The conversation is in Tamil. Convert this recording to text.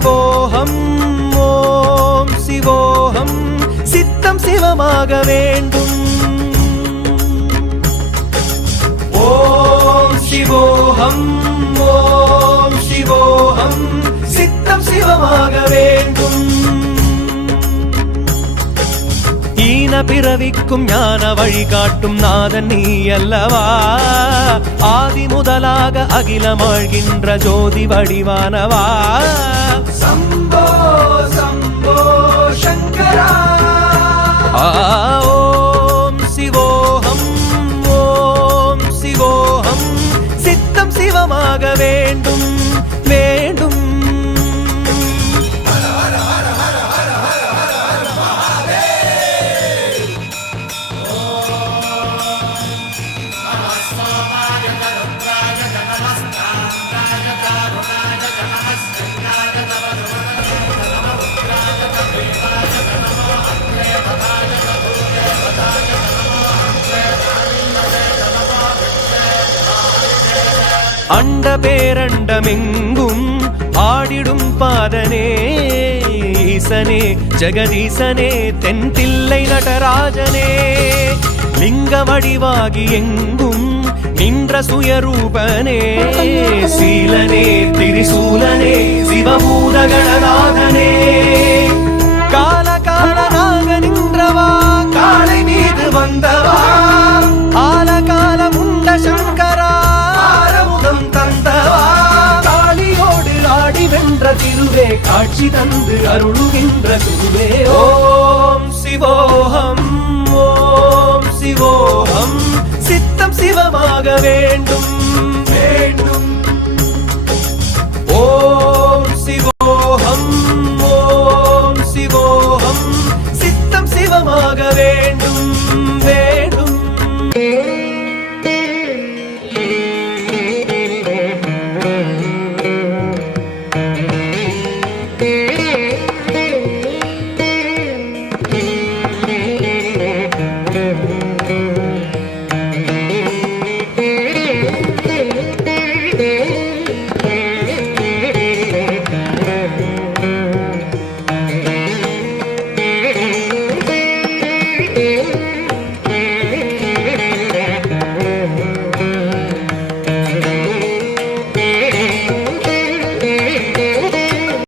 சிவோகம் ஓம் சிவோகம் சித்தம் சிவமாக வேண்டும் ஓம் சிவோகம் ஓம் சிவோகம் சித்தம் சிவமாக வேண்டும் ஈன பிறவிக்கும் ஞான வழிகாட்டும் நாதன் நீ அல்லவா ஆதி முதலாக அகிலமாழ்கின்ற ஜோதி வடிவானவா சம்போ சம்போ சங்கரா ஓம் சிவோகம் ஓம் சிவோகம் சித்தம் சிவமாக வேண்டும் வேண்டும் அண்ட பேரண்டமெங்கும் ஆடிடும் பாதனே ஈசனே ஜெகதீசனே தென்தில்லை நடராஜனே லிங்க வடிவாகி எங்கும் நின்ற சுயரூபனே சீலனே திரிசூலனே சிவபூத கணநாதனே கால காலனாக நின்றவா காலை மீது வந்தவா ஆல கால முண்ட சங்கரா ஆரமுதம் தந்தவா காளியோடு ஆடி வென்ற திருவே காட்சி தந்து அருளுகின்ற குருவே ஓ